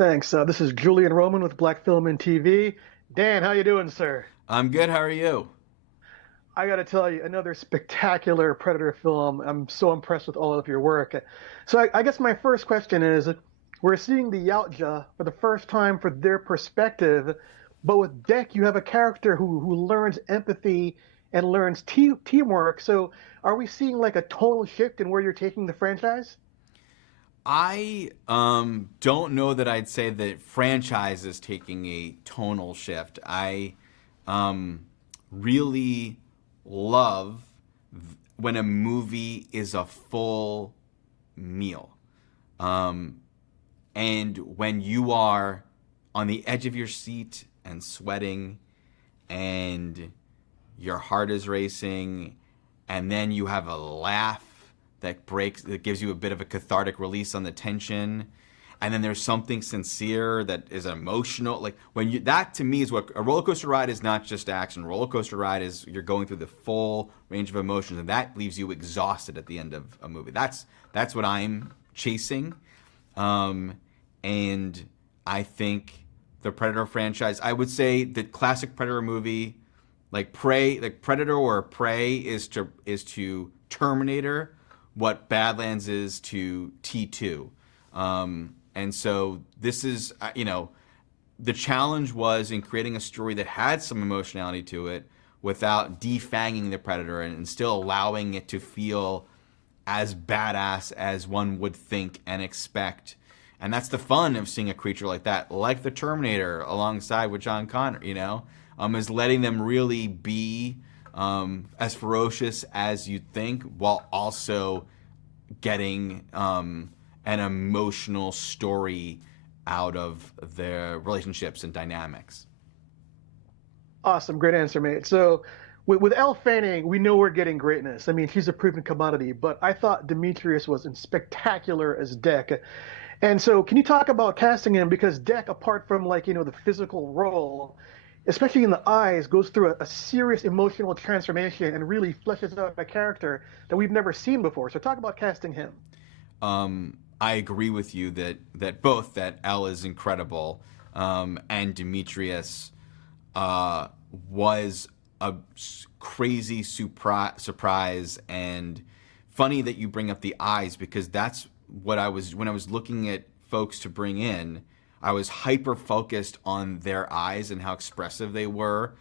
Thanks. This is Julian Roman with Black Film and TV. Dan, how you doing, sir? I'm good. How are you? I got to tell you, another spectacular Predator film. I'm so impressed with all of your work. So I guess my first question is, we're seeing the Yautja for the first time for their perspective, but with Deck, you have a character who learns empathy and learns teamwork. So are we seeing like a total shift in where you're taking the franchise? I don't know that I'd say that franchise is taking a tonal shift. I really love when a movie is a full meal. Um, and when you are on the edge of your seat and sweating and your heart is racing and then you have a laugh that gives you a bit of a cathartic release on the tension, and then there's something sincere that is emotional. Like when you that to me is what a roller coaster ride is. Not just action. A roller coaster ride is you're going through the full range of emotions, and that leaves you exhausted at the end of a movie. That's what I'm chasing. And I think the Predator franchise, I would say the classic Predator movie, like Predator or Prey is to Terminator what Badlands is to T2. And so this is, the challenge was in creating a story that had some emotionality to it without defanging the Predator and still allowing it to feel as badass as one would think and expect. And that's the fun of seeing a creature like that, like the Terminator alongside with John Connor, is letting them really be as ferocious as you'd think while also getting an emotional story out of their relationships and dynamics. Awesome, great answer, mate. So with Elle Fanning, we know we're getting greatness. I mean, she's a proven commodity, but I thought Demetrius was in spectacular as Deck. And so can you talk about casting him? Because Deck, apart from like, the physical role, especially in the eyes, goes through a serious emotional transformation and really fleshes out a character that we've never seen before. So talk about casting him. I agree with you that Elle is incredible, and Demetrius was a crazy surprise, and funny that you bring up the eyes because that's what I was when I was looking at folks to bring in. I was hyper focused on their eyes and how expressive they were,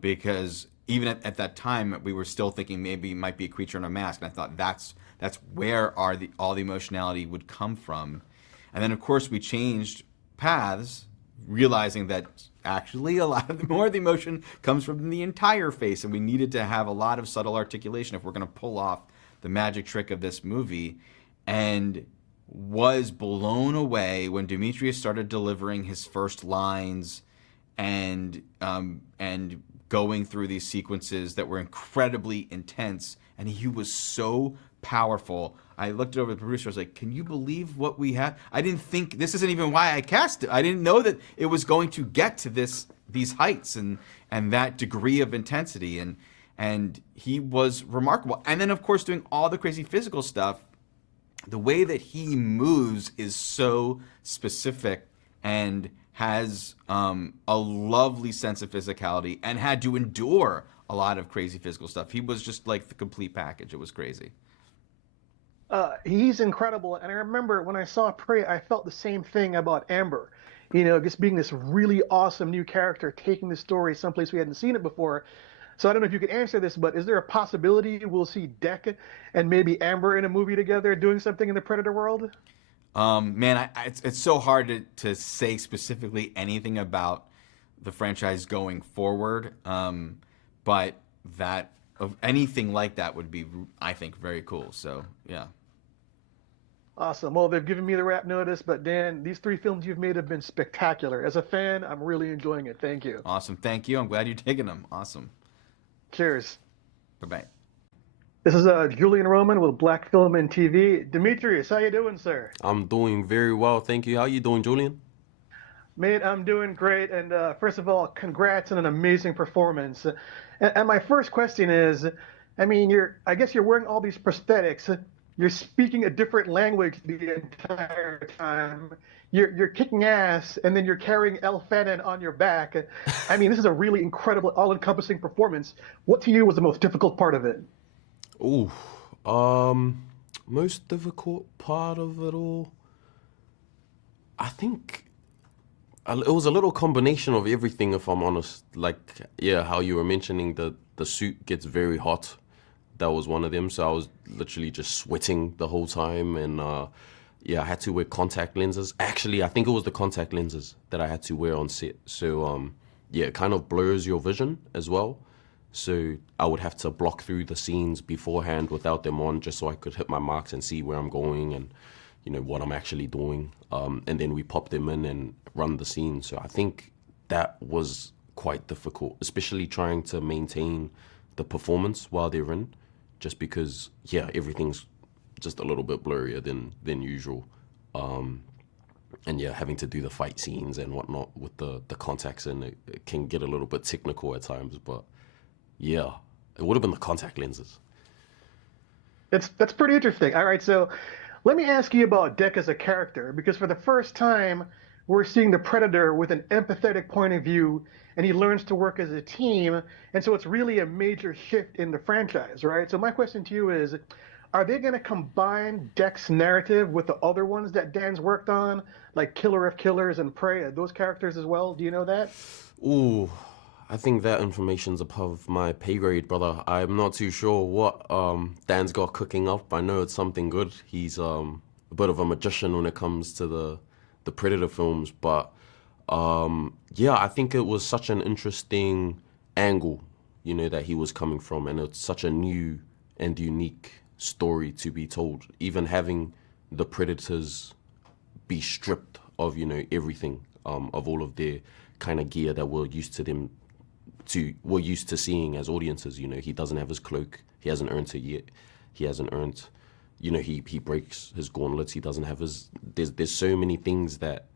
because even at that time we were still thinking maybe it might be a creature in a mask, and I thought that's where all the emotionality would come from. And then of course we changed paths, realizing that actually a lot of more of the emotion comes from the entire face, and we needed to have a lot of subtle articulation if we're going to pull off the magic trick of this movie. And was blown away when Demetrius started delivering his first lines and going through these sequences that were incredibly intense, and he was so powerful. I looked over at the producer. I was like, "Can you believe what we have?" I didn't think this isn't even why I cast it. I didn't know that it was going to get to these heights and that degree of intensity, and he was remarkable. And then of course doing all the crazy physical stuff. The way that he moves is so specific and has a lovely sense of physicality and had to endure a lot of crazy physical stuff. He was just like the complete package. It was crazy. He's incredible. And I remember when I saw Prey, I felt the same thing about Amber. Just being this really awesome new character, taking the story someplace we hadn't seen it before. So I don't know if you could answer this, but is there a possibility we'll see Deck and maybe Amber in a movie together doing something in the Predator world? Man, it's so hard to say specifically anything about the franchise going forward. But that of anything like that would be, I think, very cool. So yeah. Awesome. Well, they've given me the rap notice, but Dan, these three films you've made have been spectacular. As a fan, I'm really enjoying it. Thank you. Awesome. Thank you. I'm glad you're taking them. Awesome. Cheers. Bye bye. This is Julian Roman with Black Film and TV. Demetrius, how you doing, sir? I'm doing very well, thank you. How you doing, Julian? Mate, I'm doing great. And first of all, congrats on an amazing performance. And my first question is, I mean, I guess you're wearing all these prosthetics. You're speaking a different language the entire time. you're kicking ass, and then you're carrying Elle Fanning on your back. I mean, this is a really incredible, all-encompassing performance. What to you was the most difficult part of it? Ooh, most difficult part of it all, I think it was a little combination of everything, if I'm honest. Like, yeah, how you were mentioning the suit gets very hot. That was one of them. So I was literally just sweating the whole time, and yeah, I had to wear contact lenses. Actually, I think it was the contact lenses that I had to wear on set. So yeah, it kind of blurs your vision as well. So I would have to block through the scenes beforehand without them on, just so I could hit my marks and see where I'm going and what I'm actually doing. And then we pop them in and run the scene. So I think that was quite difficult, especially trying to maintain the performance while they're in, just because, yeah, everything's just a little bit blurrier than usual. And yeah, having to do the fight scenes and whatnot with the contacts in it can get a little bit technical at times, but yeah, it would have been the contact lenses. That's pretty interesting. All right, so let me ask you about Deck as a character, because for the first time, we're seeing the Predator with an empathetic point of view, and he learns to work as a team, and so it's really a major shift in the franchise, right? So my question to you is, are they going to combine Deck's narrative with the other ones that Dan's worked on, like Killer of Killers and Prey, those characters as well? Do you know that? Ooh, I think that information's above my pay grade, brother. I'm not too sure what Dan's got cooking up. I know it's something good. He's a bit of a magician when it comes to the Predator films, but yeah, I think it was such an interesting angle, that he was coming from, and it's such a new and unique story to be told. Even having the Predators be stripped of, everything, of all of their kind of gear that we're used to seeing as audiences. He doesn't have his cloak. He hasn't earned it yet. He hasn't earned, he breaks his gauntlets. He doesn't have his. There's so many things that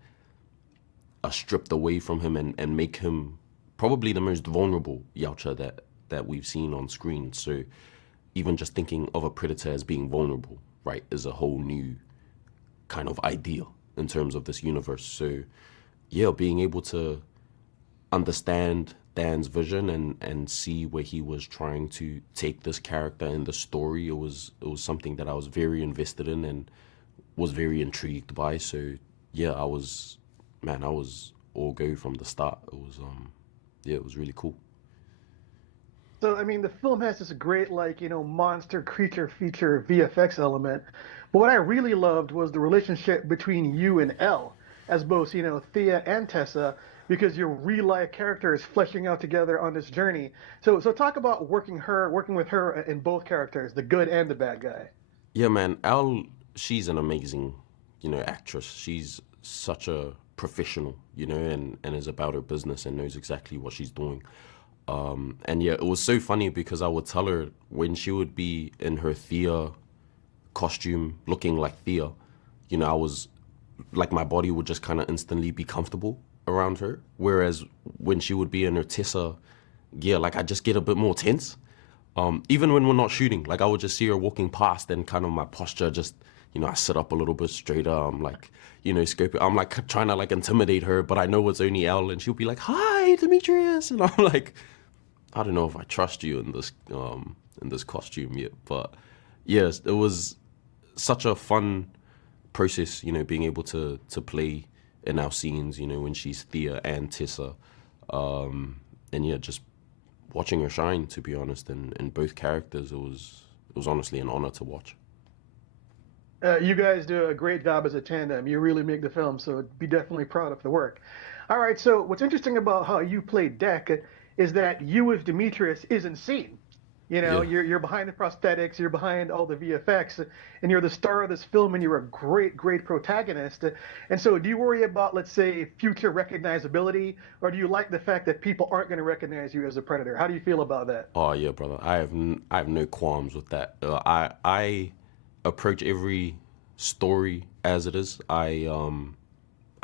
are stripped away from him and make him probably the most vulnerable Yautja that we've seen on screen. So even just thinking of a Predator as being vulnerable, right, is a whole new kind of idea in terms of this universe. So yeah, being able to understand Dan's vision and see where he was trying to take this character in the story, it was something that I was very invested in and was very intrigued by. So yeah, I was all go from the start. It was yeah, it was really cool. So, I mean, the film has this great, like, monster creature feature VFX element. But what I really loved was the relationship between you and Elle, as both, Thea and Tessa, because your real life characters fleshing out together on this journey. So talk about working with her in both characters, the good and the bad guy. Yeah, man, Elle, she's an amazing, actress. She's such a professional, and is about her business and knows exactly what she's doing. And yeah, it was so funny because I would tell her when she would be in her Thea costume, looking like Thea, I was like, my body would just kind of instantly be comfortable around her. Whereas when she would be in her Tessa gear, like, I just get a bit more tense. Even when we're not shooting, like, I would just see her walking past and kind of my posture just, I sit up a little bit straighter. I'm like, scoping. I'm like trying to like intimidate her, but I know it's only Elle, and she'll be like, "Hi, Dimitrius," and I'm like, I don't know if I trust you in this costume yet. But yes, it was such a fun process, being able to play in our scenes, when she's Thea and Tessa, and yeah, just watching her shine. To be honest, in both characters, it was honestly an honor to watch. You guys do a great job as a tandem. You really make the film, so be definitely proud of the work. All right, so what's interesting about how you play Deck is that you as Demetrius isn't seen. Yeah. You're behind the prosthetics, you're behind all the VFX, and you're the star of this film, and you're a great protagonist. And so, do you worry about, let's say, future recognizability, or do you like the fact that people aren't going to recognize you as a Predator? How do you feel about that? Oh yeah, brother. I have no qualms with that. I approach every story as it is. I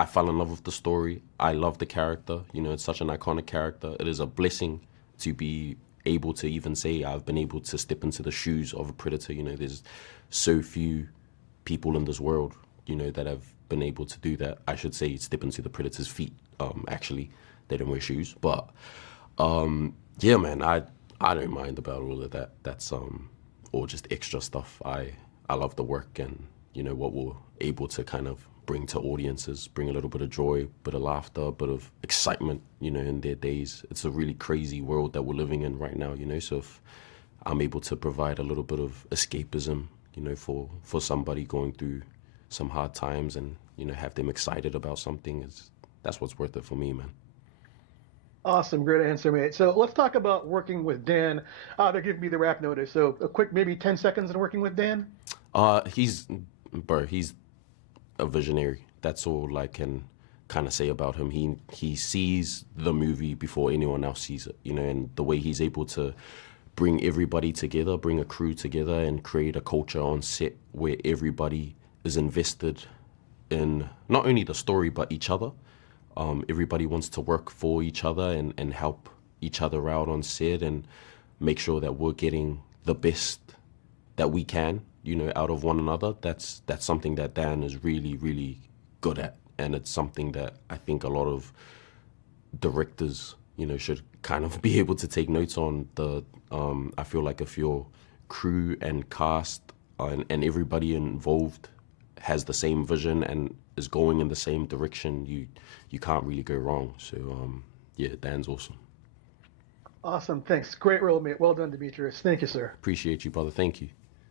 fell in love with the story. I love the character. It's such an iconic character. It is a blessing to be able to even say I've been able to step into the shoes of a Predator. There's so few people in this world, that have been able to do that. I should say step into the predator's feet. Actually, they don't wear shoes, but yeah, man, I don't mind about all of that. That's all just extra stuff. I love the work and what we're able to kind of bring to audiences, bring a little bit of joy, bit of laughter, a bit of excitement, in their days. It's a really crazy world that we're living in right now, so if I'm able to provide a little bit of escapism, for somebody going through some hard times and, have them excited about something, that's what's worth it for me, man. Awesome, great answer, mate. So let's talk about working with Dan. They're giving me the rap notice. So a quick, maybe 10 seconds on working with Dan. He's a visionary. That's all I can kind of say about him. He sees the movie before anyone else sees it, and the way he's able to bring everybody together, bring a crew together, and create a culture on set where everybody is invested in not only the story but each other. Everybody wants to work for each other and help each other out on set and make sure that we're getting the best that we can, out of one another. That's something that Dan is really, really good at. And it's something that I think a lot of directors, should kind of be able to take notes on. I feel like if your crew and cast and everybody involved has the same vision and is going in the same direction, you can't really go wrong. So yeah, Dan's awesome. Awesome, thanks. Great role, mate. Well done, Demetrius. Thank you, sir. Appreciate you, brother. Thank you.